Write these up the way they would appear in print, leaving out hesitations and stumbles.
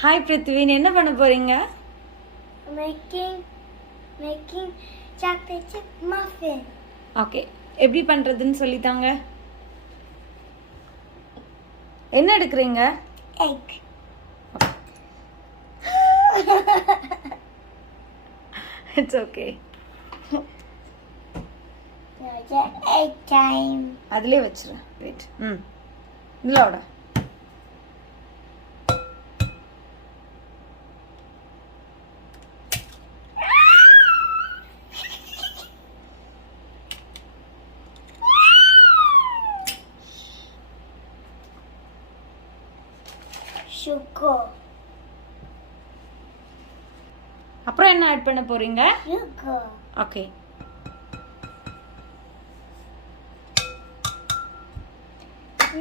ஹாய் பிருத்வின், என்ன பண்ண போறீங்க? Making chocolate chip muffin. Okay, எப்படி பண்றதுன்னு சொல்லித்தாங்க. என்ன எடுக்கிறீங்க? Egg. It's okay. Now it's egg time. அதிலே வச்சிரு. வெயிட். இதோட Sugar. அப்புறம் என்ன ஆட் பண்ண போறீங்க? Sugar. ஓகே.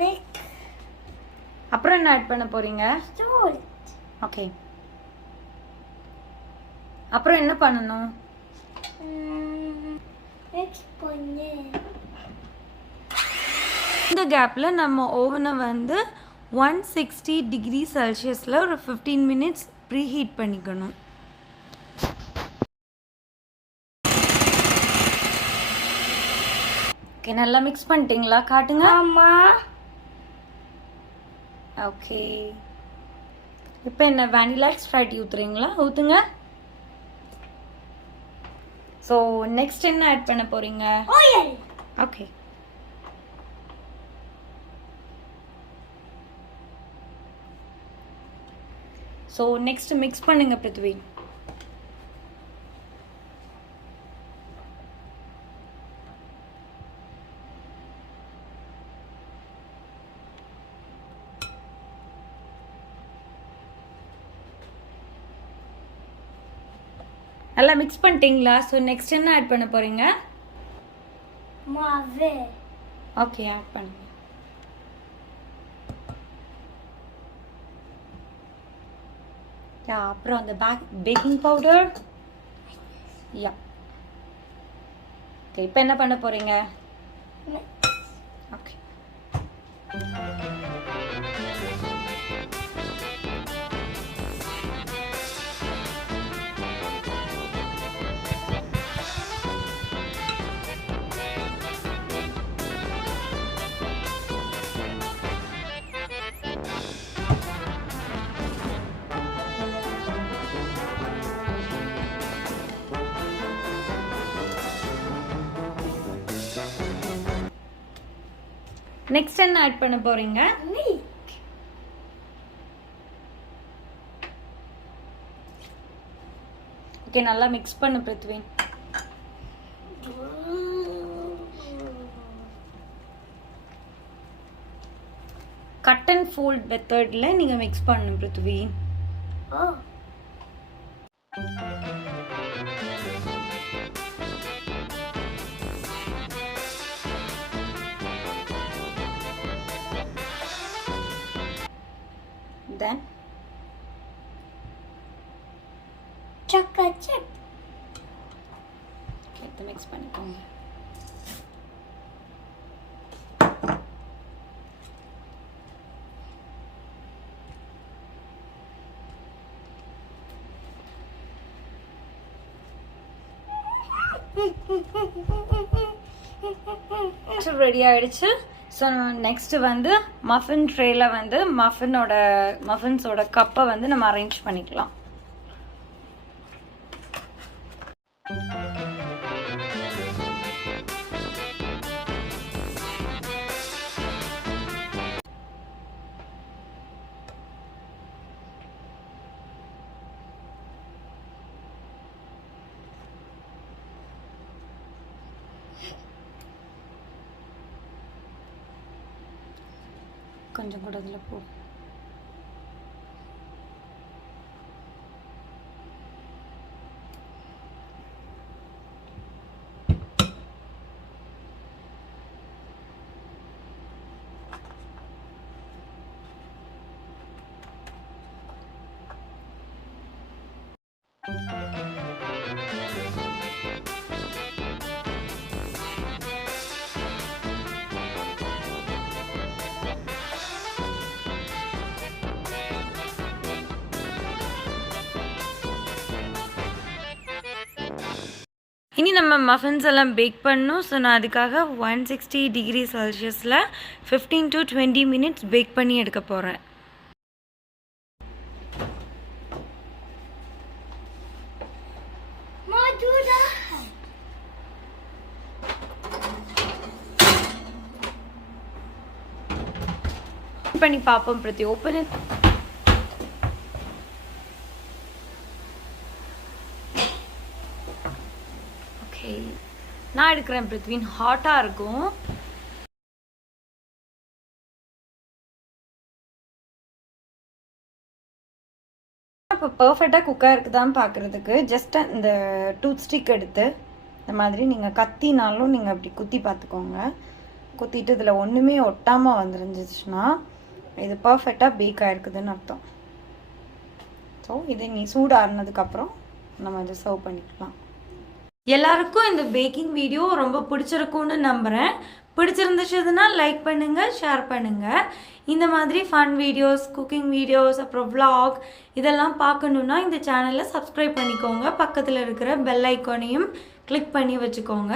Mix. அப்புறம் என்ன ஆட் பண்ண போறீங்க? Salt. ஓகே. அப்புறம் என்ன பண்ணணும்? Mix பண்ணு. இந்த கேப்ல நம்ம ஓவனை வந்து 160 டிகிரி செல்சியஸில் ஒரு 15 மினிட்ஸ் ப்ரீ ஹீட் பண்ணிக்கணும். ஓகே, நல்லா மிக்ஸ் பண்ணிட்டீங்களா? காட்டுங்க. அம்மா. ஓகே, இப்போ என்ன வேனிலா எக்ஸ்ட்ராக்ட் ஊற்றுறீங்களா? ஊற்றுங்க. ஸோ நெக்ஸ்ட் என்ன ஆட் பண்ண போகிறீங்க? Oil. Okay. So next mix பண்ணுங்க பிருத்வி. நல்லா மிக்ஸ் பண்ணிட்டீங்களா? ஸோ நெக்ஸ்ட் என்ன ஆட் பண்ண போறீங்க? மாவு. ஓகே, ஆட் பண்ணுங்க. அப்புறம் அந்த பேக்கிங் பவுடர். யா. ஓகே, இப்போ என்ன பண்ண போறீங்க? ஓகே. நெக்ஸ்ட் என்ன ஆட் பண்ண போறீங்க? Milk. ஓகே, நல்லா மிக்ஸ் பண்ணு பிருத்வி. கட் அண்ட் ஃபோல்ட் மெத்தட்ல நீங்க மிக்ஸ் பண்ணு Prithvi. Oh. Then Chocolate chip. Okay, இதை மிக்ஸ் பண்ணிக்கோங்க. ரெடி ஆயிடுச்சு. ஸோ நெக்ஸ்ட் வந்து மஃபின் ட்ரேல வந்து மஃபின்ஸோட கப்பை வந்து நம்ம அரேஞ்ச் பண்ணிக்கலாம். கொஞ்சம் கூட அதில் போ. இனி நம்ம மஃபின்ஸ் எல்லாம் பேக் பண்ணணும். ஸோ நான் அதுக்காக 160 டிகிரி செல்சியஸில் 15 to 20 minutes பேக் பண்ணி எடுக்க போகிறேன். பண்ணி பார்ப்போம் பிரதி. Open it. ஓகே, நான் எடுக்கிறேன் பிருத்வின். ஹாட்டாக இருக்கும். இப்போ பர்ஃபெக்டாக குக்காக இருக்குதான்னு பார்க்குறதுக்கு ஜஸ்ட் இந்த டூத் ஸ்டிக் எடுத்து இந்த மாதிரி நீங்கள் கத்தினாலும் நீங்கள் அப்படி குத்தி பார்த்துக்கோங்க. குத்திட்டு இதில் ஒன்றுமே ஒட்டாமல் வந்துருந்துச்சுன்னா இது பர்ஃபெக்டாக பேக் ஆகிருக்குதுன்னு அர்த்தம். ஸோ இதை நீ சூடாறினதுக்கப்புறம் நம்ம இதை சர்வ் பண்ணிக்கலாம். எல்லாருக்கும் இந்த பேக்கிங் வீடியோ ரொம்ப பிடிச்சிருக்கும்னு நம்புகிறேன். பிடிச்சிருந்துச்சுன்னா லைக் பண்ணுங்கள், ஷேர் பண்ணுங்கள். இந்த மாதிரி ஃபன் வீடியோஸ், குக்கிங் வீடியோஸ், அப்புறம் vlog இதெல்லாம் பார்க்கணுன்னா இந்த சேனலை சப்ஸ்கிரைப் பண்ணிக்கோங்க. பக்கத்தில் இருக்கிற பெல் ஐக்கானையும் கிளிக் பண்ணி வச்சுக்கோங்க.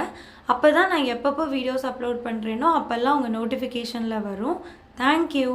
அப்போ தான் நான் எப்பப்போ வீடியோஸ் அப்லோட் பண்ணுறேனோ அப்போல்லாம் உங்கள் நோட்டிஃபிகேஷனில் வரும். தேங்க்யூ.